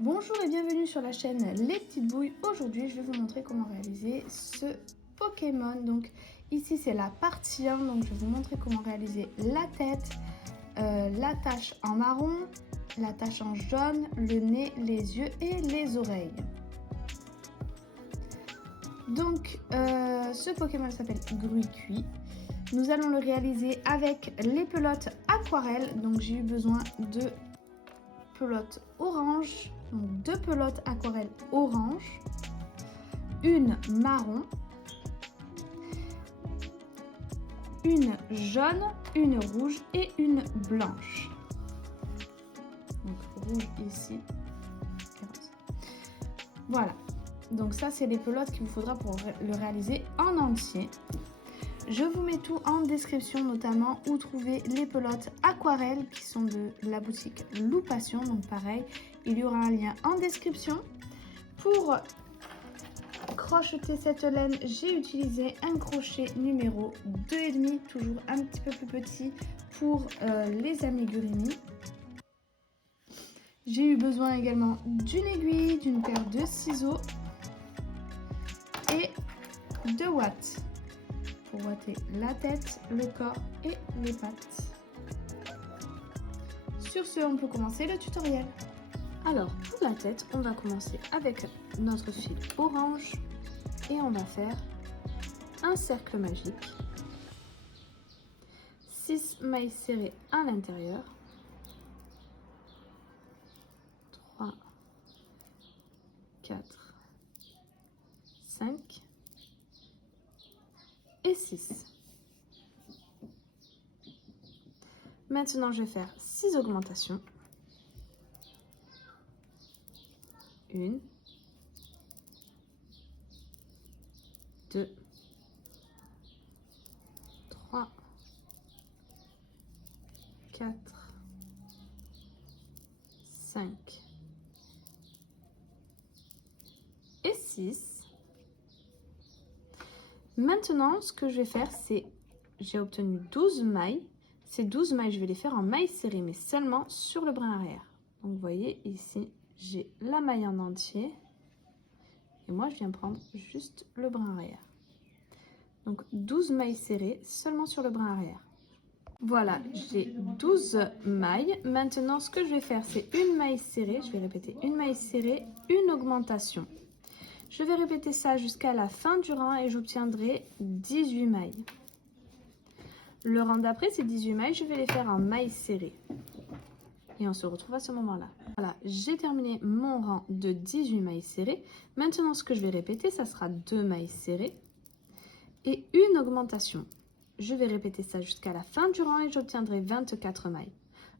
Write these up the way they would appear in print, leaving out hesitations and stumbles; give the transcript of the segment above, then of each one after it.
Bonjour et bienvenue sur la chaîne Les Petites Bouilles. Aujourd'hui, je vais vous montrer comment réaliser ce Pokémon. Donc ici, c'est la partie 1. Donc je vais vous montrer comment réaliser la tête, la tache en marron, la tache en jaune, le nez, les yeux et les oreilles. Donc ce Pokémon s'appelle Gruy-Cuit. Nous allons le réaliser avec les pelotes aquarelles. Donc j'ai eu besoin de pelote orange, donc 2 pelotes aquarelle orange, une marron, une jaune, une rouge et une blanche. Donc rouge ici. Voilà, donc ça c'est les pelotes qu'il vous faudra pour le réaliser en entier. Je vous mets tout en description, notamment où trouver les pelotes aquarelles qui sont de la boutique Loupation. Donc pareil, il y aura un lien en description. Pour crocheter cette laine, j'ai utilisé un crochet numéro 2,5, toujours un petit peu plus petit pour les amigurumis. J'ai eu besoin également d'une aiguille, d'une paire de ciseaux et de watts pour ouater la tête, le corps et les pattes. Sur ce, on peut commencer le tutoriel. Alors, pour la tête, on va commencer avec notre fil orange et on va faire un cercle magique, 6 mailles serrées à l'intérieur, 3, 4, 5 et 6. Maintenant, je vais faire 6 augmentations. 1, 2, 3, 4, 5 et 6. Maintenant, ce que je vais faire, c'est, j'ai obtenu 12 mailles. Ces 12 mailles, je vais les faire en mailles serrées, mais seulement sur le brin arrière. Donc, vous voyez, ici, j'ai la maille en entier. Et moi, je viens prendre juste le brin arrière. Donc, 12 mailles serrées seulement sur le brin arrière. Voilà, j'ai 12 mailles. Maintenant, ce que je vais faire, c'est une maille serrée. Je vais répéter une maille serrée, une augmentation. Je vais répéter ça jusqu'à la fin du rang et j'obtiendrai 18 mailles. Le rang d'après, ces 18 mailles, je vais les faire en mailles serrées. Et on se retrouve à ce moment-là. Voilà, j'ai terminé mon rang de 18 mailles serrées. Maintenant, ce que je vais répéter, ça sera 2 mailles serrées et une augmentation. Je vais répéter ça jusqu'à la fin du rang et j'obtiendrai 24 mailles.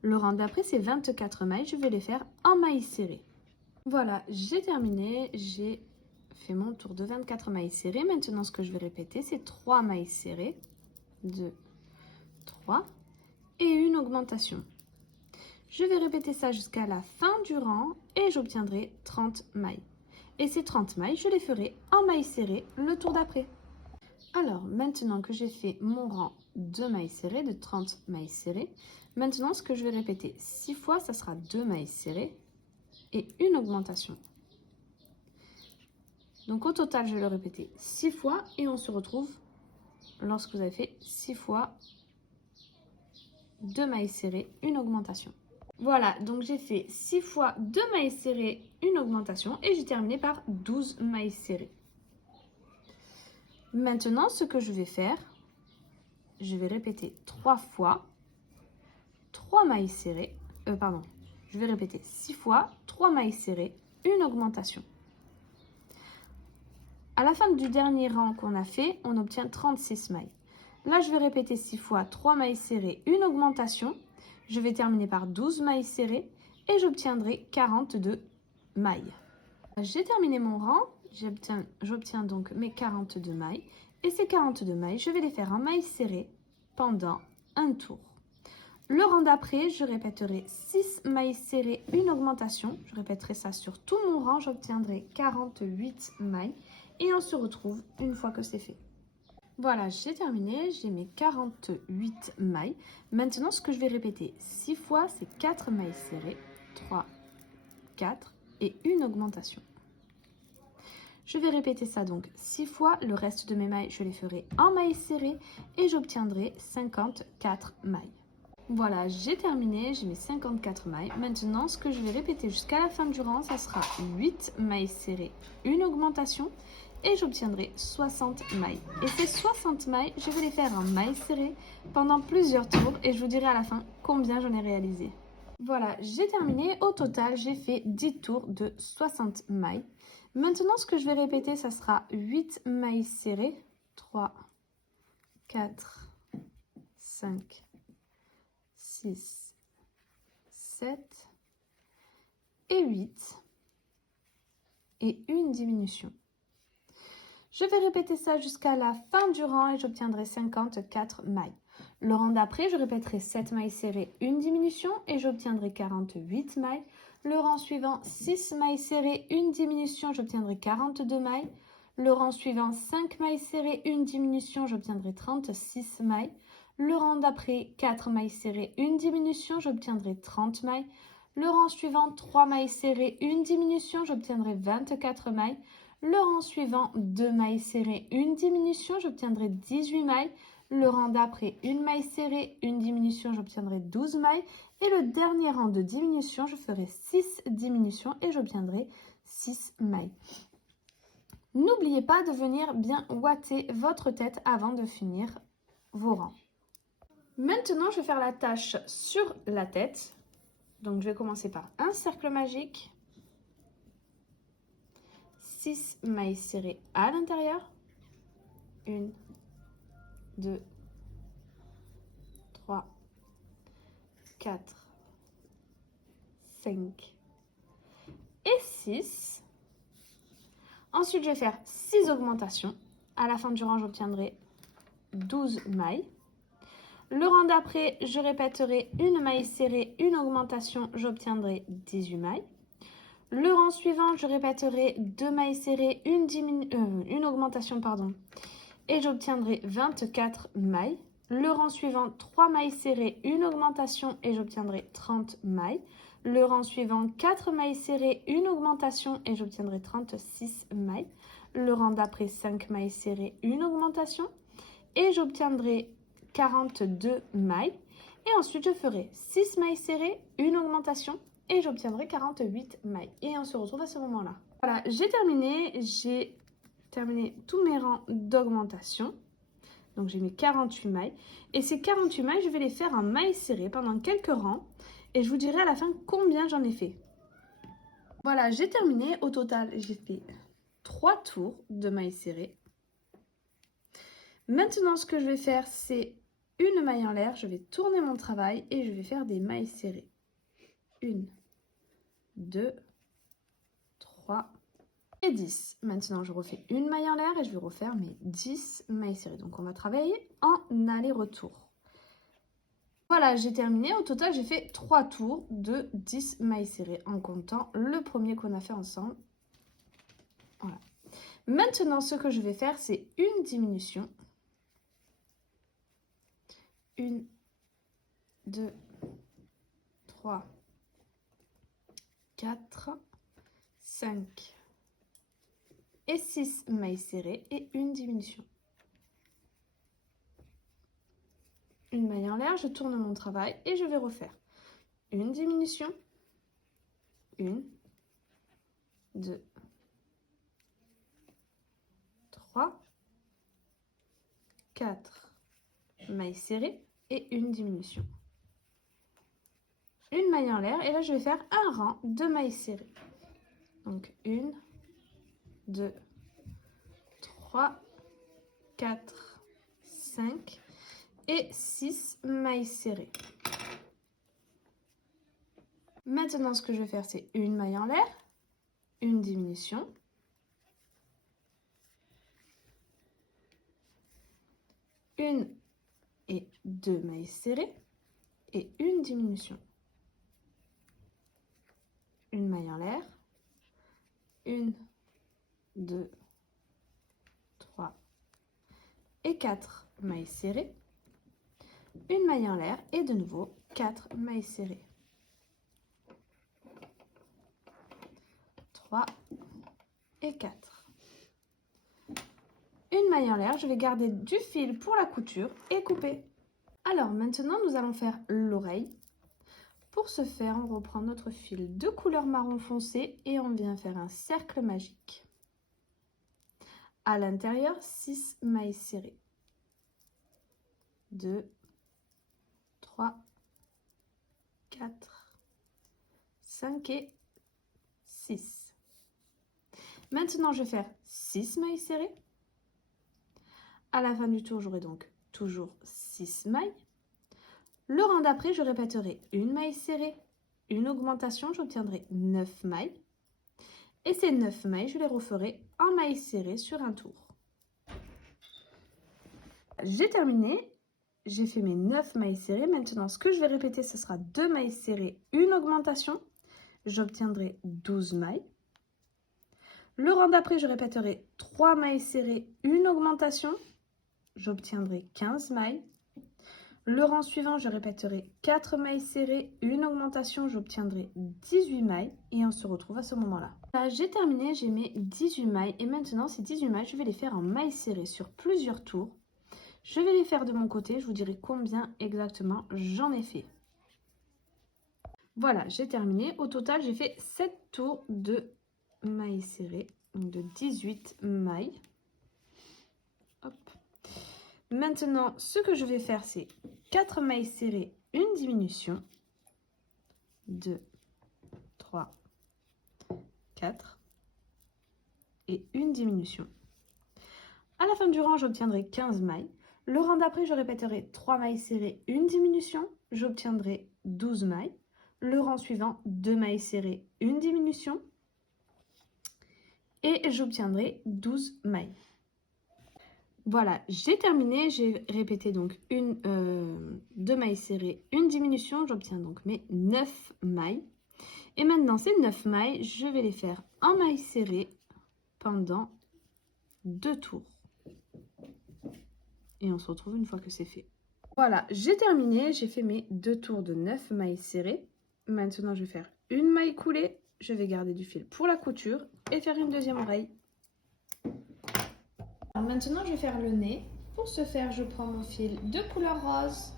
Le rang d'après, c'est 24 mailles. Je vais les faire en mailles serrées. Voilà, j'ai terminé. J'ai fait mon tour de 24 mailles serrées. Maintenant, ce que je vais répéter, c'est 3 mailles serrées. 2, 3 et une augmentation. Je vais répéter ça jusqu'à la fin du rang et j'obtiendrai 30 mailles. Et ces 30 mailles, je les ferai en mailles serrées le tour d'après. Alors, maintenant que j'ai fait mon rang de mailles serrées, de 30 mailles serrées, maintenant ce que je vais répéter 6 fois, ça sera 2 mailles serrées et une augmentation. Donc au total, je vais le répéter 6 fois et on se retrouve lorsque vous avez fait 6 fois 2 mailles serrées, une augmentation. Voilà, donc j'ai fait 6 fois 2 mailles serrées, une augmentation et j'ai terminé par 12 mailles serrées. Maintenant, ce que je vais faire, je vais répéter 3 fois 3 mailles serrées, je vais répéter 6 fois 3 mailles serrées, une augmentation. À la fin du dernier rang qu'on a fait, on obtient 36 mailles. Là, je vais répéter 6 fois 3 mailles serrées, une augmentation. Je vais terminer par 12 mailles serrées et j'obtiendrai 42 mailles. J'ai terminé mon rang, j'obtiens donc mes 42 mailles. Et ces 42 mailles, je vais les faire en mailles serrées pendant un tour. Le rang d'après, je répéterai 6 mailles serrées, une augmentation. Je répéterai ça sur tout mon rang, j'obtiendrai 48 mailles. Et on se retrouve une fois que c'est fait. Voilà, j'ai terminé, j'ai mes 48 mailles. Maintenant, ce que je vais répéter 6 fois, c'est 4 mailles serrées. 3, 4 et une augmentation. Je vais répéter ça donc 6 fois. Le reste de mes mailles, je les ferai en mailles serrées et j'obtiendrai 54 mailles. Voilà, j'ai terminé, j'ai mes 54 mailles. Maintenant, ce que je vais répéter jusqu'à la fin du rang, ça sera 8 mailles serrées, une augmentation et j'obtiendrai 60 mailles. Et ces 60 mailles, je vais les faire en mailles serrées pendant plusieurs tours et je vous dirai à la fin combien j'en ai réalisé. Voilà, j'ai terminé. Au total, j'ai fait 10 tours de 60 mailles. Maintenant, ce que je vais répéter, ça sera 8 mailles serrées. 3, 4, 5, 6, 7 et 8. Et une diminution. Je vais répéter ça jusqu'à la fin du rang et j'obtiendrai 54 mailles. Le rang d'après, je répéterai 7 mailles serrées, une diminution et j'obtiendrai 48 mailles. Le rang suivant, 6 mailles serrées, une diminution, j'obtiendrai 42 mailles. Le rang suivant, 5 mailles serrées, une diminution, j'obtiendrai 36 mailles. Le rang d'après, 4 mailles serrées, une diminution, j'obtiendrai 30 mailles. Le rang suivant, 3 mailles serrées, une diminution, j'obtiendrai 24 mailles. Le rang suivant, 2 mailles serrées, une diminution, j'obtiendrai 18 mailles. Le rang d'après, une maille serrée, une diminution, j'obtiendrai 12 mailles. Et le dernier rang de diminution, je ferai 6 diminutions et j'obtiendrai 6 mailles. N'oubliez pas de venir bien ouater votre tête avant de finir vos rangs. Maintenant, je vais faire la tâche sur la tête. Donc, je vais commencer par un cercle magique. 6 mailles serrées à l'intérieur. 1, 2, 3, 4, 5 et 6. Ensuite, je vais faire 6 augmentations. À la fin du rang, j'obtiendrai 12 mailles. Le rang d'après, je répéterai une maille serrée, une augmentation, j'obtiendrai 18 mailles. Le rang suivant, je répéterai 2 mailles serrées, une augmentation, et j'obtiendrai 24 mailles. Le rang suivant, 3 mailles serrées, une augmentation et j'obtiendrai 30 mailles. Le rang suivant, 4 mailles serrées, une augmentation et j'obtiendrai 36 mailles. Le rang d'après, 5 mailles serrées, une augmentation et j'obtiendrai 42 mailles. Et ensuite, je ferai 6 mailles serrées, une augmentation et j'obtiendrai 48 mailles. Et on se retrouve à ce moment-là. Voilà, j'ai terminé tous mes rangs d'augmentation. Donc j'ai mes 48 mailles. Et ces 48 mailles, je vais les faire en mailles serrées pendant quelques rangs. Et je vous dirai à la fin combien j'en ai fait. Voilà, j'ai terminé. Au total, j'ai fait 3 tours de mailles serrées. Maintenant, ce que je vais faire, c'est une maille en l'air. Je vais tourner mon travail et je vais faire des mailles serrées. 1, 2, 3 et 10. Maintenant, je refais une maille en l'air et je vais refaire mes 10 mailles serrées. Donc, on va travailler en aller-retour. Voilà, j'ai terminé. Au total, j'ai fait 3 tours de 10 mailles serrées en comptant le premier qu'on a fait ensemble. Voilà. Maintenant, ce que je vais faire, c'est une diminution. 1, 2, 3, 4, 5 et 6 mailles serrées et une diminution. Une maille en l'air, je tourne mon travail et je vais refaire une diminution, 1, 2, 3, 4 mailles serrées et une diminution. Une maille en l'air et là je vais faire un rang de mailles serrées. Donc 1, 2, 3, 4, 5 et 6 mailles serrées. Maintenant, ce que je vais faire, c'est une maille en l'air, une diminution, une et 2 mailles serrées et une diminution. Une maille en l'air, 1, 2, 3 et 4 mailles serrées, une maille en l'air et de nouveau 4 mailles serrées. 3 et 4. Une maille en l'air, je vais garder du fil pour la couture et couper. Alors maintenant, nous allons faire l'oreille. Pour ce faire, on reprend notre fil de couleur marron foncé et on vient faire un cercle magique. À l'intérieur, 6 mailles serrées. 2, 3, 4, 5 et 6. Maintenant, je vais faire 6 mailles serrées. À la fin du tour, j'aurai donc toujours 6 mailles. Le rang d'après, je répéterai une maille serrée, une augmentation, j'obtiendrai 9 mailles. Et ces 9 mailles, je les referai en mailles serrées sur un tour. J'ai terminé, j'ai fait mes 9 mailles serrées. Maintenant, ce que je vais répéter, ce sera 2 mailles serrées, une augmentation. J'obtiendrai 12 mailles. Le rang d'après, je répéterai 3 mailles serrées, une augmentation. J'obtiendrai 15 mailles. Le rang suivant, je répéterai 4 mailles serrées, une augmentation, j'obtiendrai 18 mailles et on se retrouve à ce moment-là. Là, j'ai terminé, j'ai mes 18 mailles et maintenant ces 18 mailles, je vais les faire en mailles serrées sur plusieurs tours. Je vais les faire de mon côté, je vous dirai combien exactement j'en ai fait. Voilà, j'ai terminé. Au total, j'ai fait 7 tours de mailles serrées, donc de 18 mailles. Hop. Maintenant, ce que je vais faire, c'est 4 mailles serrées, une diminution. 2, 3, 4 et une diminution. À la fin du rang, j'obtiendrai 15 mailles. Le rang d'après, je répéterai 3 mailles serrées, une diminution. J'obtiendrai 12 mailles. Le rang suivant, 2 mailles serrées, une diminution. Et j'obtiendrai 12 mailles. Voilà, j'ai terminé, j'ai répété donc 2 mailles serrées, une diminution, j'obtiens donc mes 9 mailles. Et maintenant, ces 9 mailles, je vais les faire en mailles serrées pendant 2 tours. Et on se retrouve une fois que c'est fait. Voilà, j'ai terminé, j'ai fait mes 2 tours de 9 mailles serrées. Maintenant, je vais faire une maille coulée, je vais garder du fil pour la couture et faire une deuxième oreille. Alors maintenant, je vais faire le nez. Pour ce faire, je prends mon fil de couleur rose.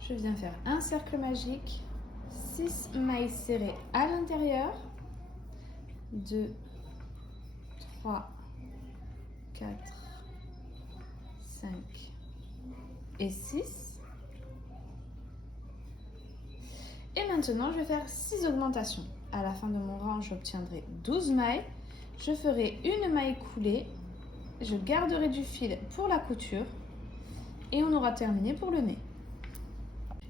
Je viens faire un cercle magique, 6 mailles serrées à l'intérieur, 2, 3, 4, 5 et 6. Et maintenant, je vais faire 6 augmentations. À la fin de mon rang, j'obtiendrai 12 mailles. Je ferai une maille coulée. Je garderai du fil pour la couture et on aura terminé pour le nez.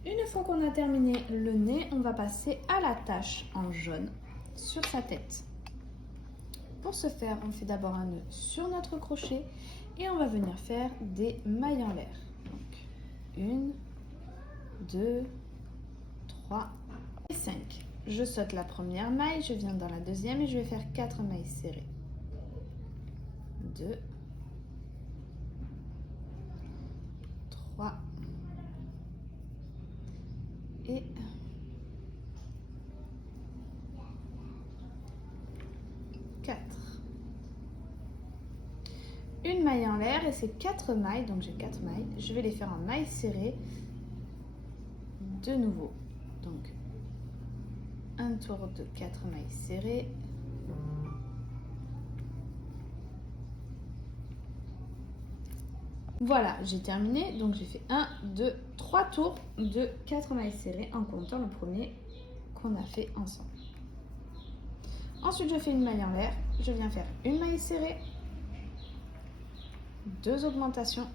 Une fois qu'on a terminé le nez, on va passer à la tache en jaune sur sa tête. Pour ce faire, on fait d'abord un nœud sur notre crochet et on va venir faire des mailles en l'air. Donc 1, 2, 3 et 5. Je saute la première maille, je viens dans la deuxième et je vais faire 4 mailles serrées. 2, 3 et 4. Une maille en l'air et ces 4 mailles, donc j'ai 4 mailles, je vais les faire en mailles serrées de nouveau. Donc un tour de 4 mailles serrées. Voilà, j'ai terminé. Donc j'ai fait 1, 2, 3 tours de 4 mailles serrées en comptant le premier qu'on a fait ensemble. Ensuite, je fais une maille en l'air. Je viens faire une maille serrée, 2 augmentations,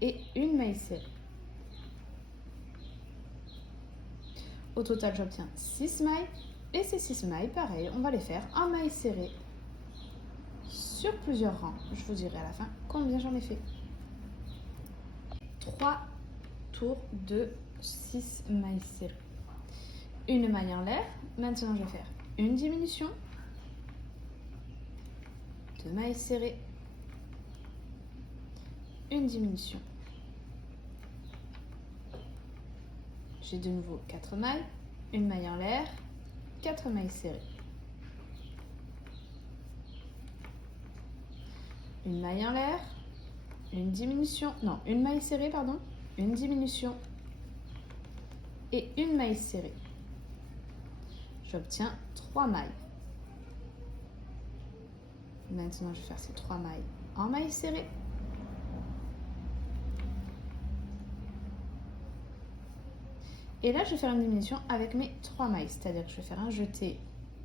et une maille serrée. Au total, j'obtiens 6 mailles. Et ces 6 mailles, pareil, on va les faire en mailles serrées sur plusieurs rangs. Je vous dirai à la fin combien j'en ai fait. 3 tours de 6 mailles serrées. Une maille en l'air. Maintenant, je vais faire une diminution, 2 mailles serrées, une diminution. j'ai de nouveau 4 mailles, une maille en l'air, 4 mailles serrées. Une maille en l'air, une diminution, non, une maille serrée, pardon, une diminution et une maille serrée. J'obtiens 3 mailles. Maintenant, je vais faire ces 3 mailles en maille serrée. Et là, je vais faire une diminution avec mes 3 mailles, c'est-à-dire que je vais faire un jeté,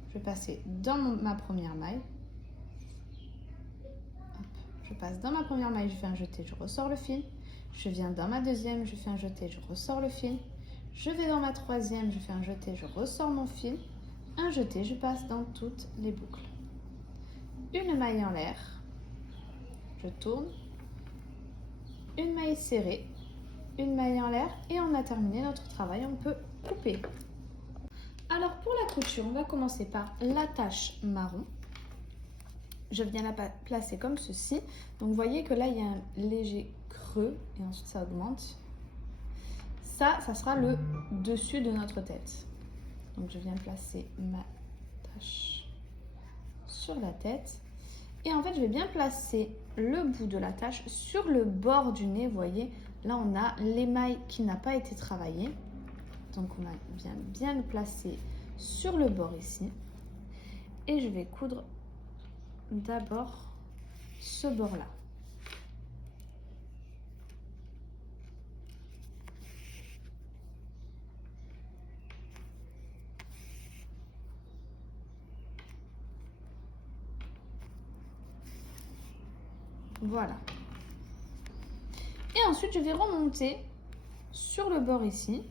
je vais passer dans ma première maille. Hop, je passe dans ma première maille, je fais un jeté, je ressors le fil. Je viens dans ma deuxième, je fais un jeté, je ressors le fil. Je vais dans ma troisième, je fais un jeté, je ressors mon fil. Un jeté, je passe dans toutes les boucles. Une maille en l'air, je tourne, une maille serrée, une maille en l'air et on a terminé notre travail, on peut couper. Alors pour la couture, on va commencer par l'attache marron. Je viens la placer comme ceci. Donc vous voyez que là il y a un léger creux et ensuite ça augmente. Ça sera le dessus de notre tête. Donc je viens placer ma tâche sur la tête. Et en fait, je vais bien placer le bout de la tâche sur le bord du nez. Vous voyez, là, on a l'émail qui n'a pas été travaillé. Donc, on va bien le placer sur le bord ici. Et je vais coudre d'abord ce bord-là. Voilà. Et ensuite, je vais remonter sur le bord ici.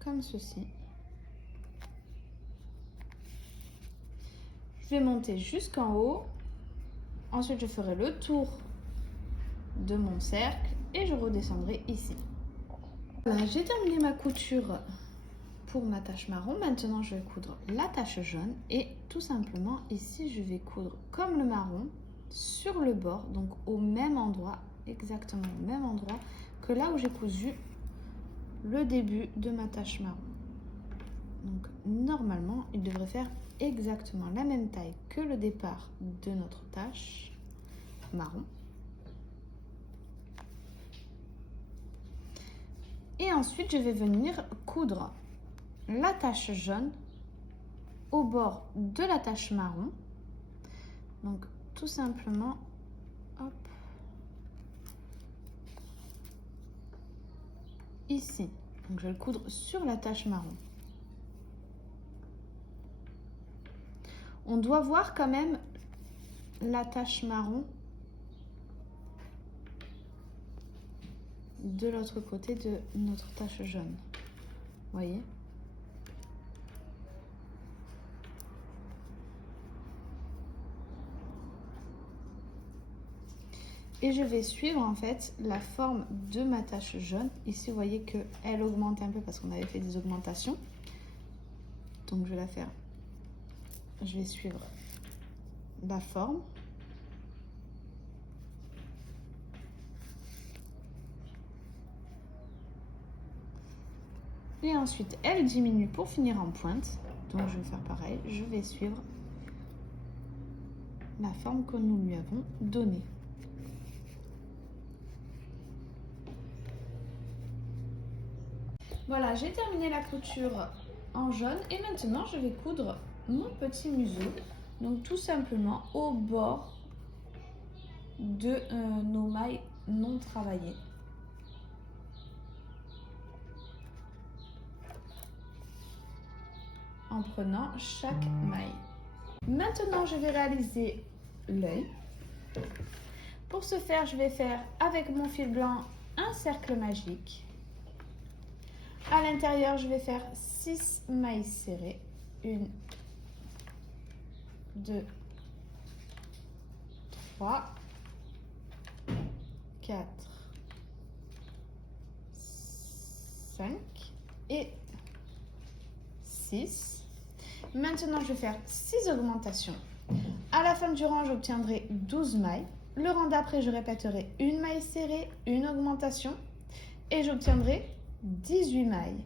Comme ceci. Je vais monter jusqu'en haut. Ensuite, je ferai le tour de mon cercle et je redescendrai ici. Voilà, j'ai terminé ma couture pour ma tache marron. Maintenant, je vais coudre la tache jaune et tout simplement ici, je vais coudre comme le marron sur le bord, donc au même endroit, exactement au même endroit que là où j'ai cousu le début de ma tache marron. Donc normalement, il devrait faire exactement la même taille que le départ de notre tache marron. Et ensuite, je vais venir coudre la tache jaune au bord de la tache marron. Donc, tout simplement, hop, ici. Donc, je vais le coudre sur la tache marron. On doit voir quand même la tache marron de l'autre côté de notre tache jaune. Vous voyez? Et je vais suivre en fait la forme de ma tache jaune. Ici, vous voyez qu'elle augmente un peu parce qu'on avait fait des augmentations. Donc, je vais la faire. Je vais suivre la forme. Et ensuite, elle diminue pour finir en pointe. Donc, je vais faire pareil. Je vais suivre la forme que nous lui avons donnée. Voilà, j'ai terminé la couture en jaune et maintenant je vais coudre mon petit museau. Donc tout simplement au bord de nos mailles non travaillées. En prenant chaque maille. Maintenant, je vais réaliser l'œil. Pour ce faire, je vais faire avec mon fil blanc un cercle magique. À l'intérieur, je vais faire 6 mailles serrées. 1, 2, 3, 4, 5 et 6. Maintenant, je vais faire 6 augmentations À la fin du rang, j'obtiendrai 12 mailles. Le rang d'après, je répéterai une maille serrée, une augmentation et j'obtiendrai 18 mailles.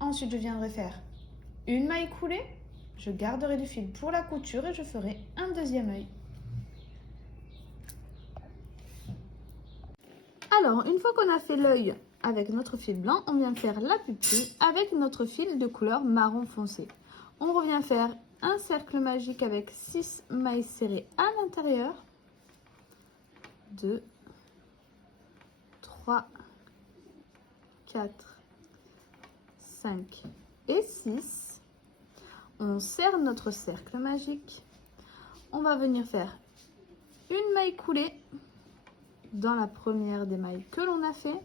Ensuite, je viendrai faire une maille coulée. Je garderai du fil pour la couture et je ferai un deuxième œil. Alors, une fois qu'on a fait l'œil avec notre fil blanc, on vient faire la pupille avec notre fil de couleur marron foncé. On revient faire un cercle magique avec 6 mailles serrées à l'intérieur. 2, 3, 4, 5 et 6. On serre notre cercle magique. On va venir faire une maille coulée dans la première des mailles que l'on a fait.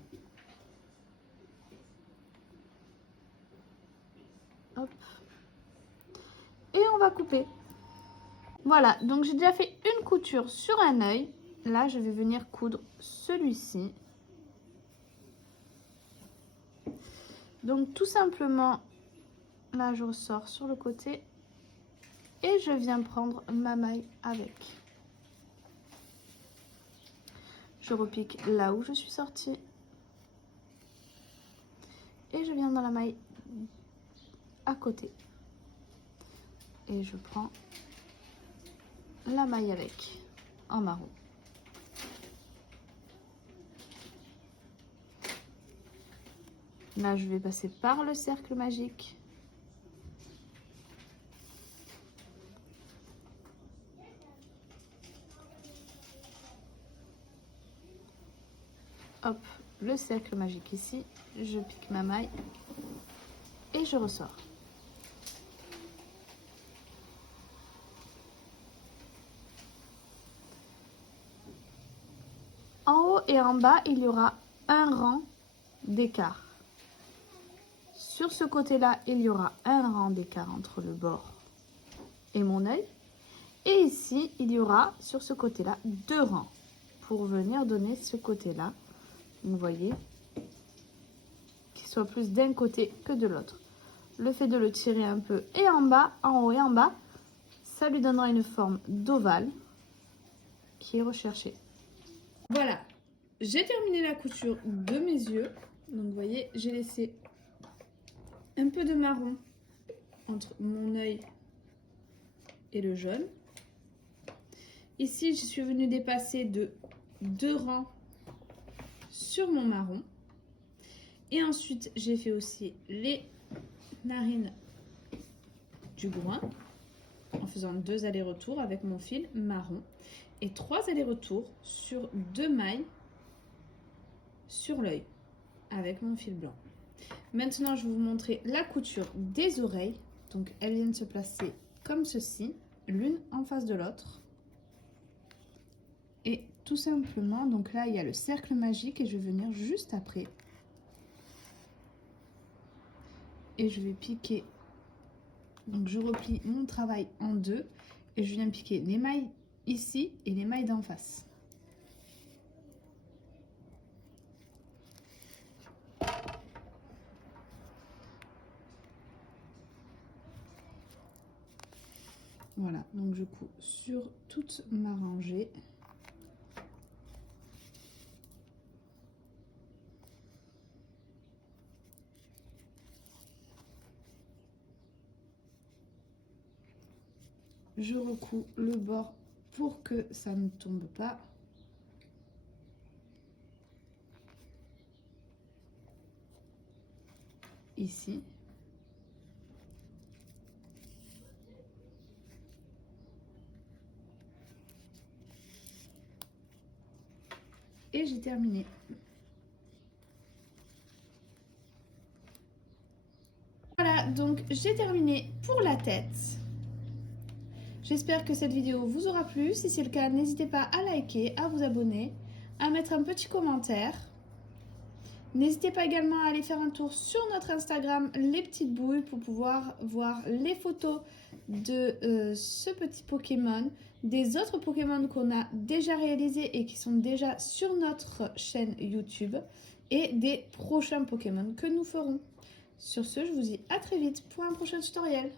Hop. Et on va couper. Voilà, donc j'ai déjà fait une couture sur un œil. Là, je vais venir coudre celui-ci. Donc tout simplement, là je ressors sur le côté et je viens prendre ma maille avec. Je repique là où je suis sortie et je viens dans la maille à côté et je prends la maille avec en marron. Là, je vais passer par le cercle magique. Hop, le cercle magique ici. Je pique ma maille et je ressors. En haut et en bas, il y aura un rang d'écart. Sur ce côté-là, il y aura un rang d'écart entre le bord et mon œil. Et ici, il y aura sur ce côté-là 2 rangs pour venir donner ce côté-là. Vous voyez, qu'il soit plus d'un côté que de l'autre. Le fait de le tirer un peu et en bas, en haut et en bas, ça lui donnera une forme d'ovale qui est recherchée. Voilà, j'ai terminé la couture de mes yeux. Donc vous voyez, j'ai laissé un peu de marron entre mon œil et le jaune. Ici, je suis venue dépasser de 2 rangs sur mon marron. Et ensuite, j'ai fait aussi les narines du groin en faisant 2 allers-retours avec mon fil marron et 3 allers-retours sur 2 mailles sur l'œil avec mon fil blanc. Maintenant, je vais vous montrer la couture des oreilles. Donc, elles viennent se placer comme ceci, l'une en face de l'autre. Et tout simplement, donc là, il y a le cercle magique et je vais venir juste après. Et je vais piquer. Donc, je replie mon travail en 2 et je viens piquer les mailles ici et les mailles d'en face. Voilà, donc je couds sur toute ma rangée. Je recouds le bord pour que ça ne tombe pas. Ici. Et j'ai terminé. Voilà, donc j'ai terminé pour la tête. J'espère que cette vidéo vous aura plu. Si c'est le cas, n'hésitez pas à liker, à vous abonner, à mettre un petit commentaire. N'hésitez pas également à aller faire un tour sur notre Instagram, les petites boules, pour pouvoir voir les photos de ce petit Pokémon, des autres Pokémon qu'on a déjà réalisés et qui sont déjà sur notre chaîne YouTube, et des prochains Pokémon que nous ferons. Sur ce, je vous dis à très vite pour un prochain tutoriel.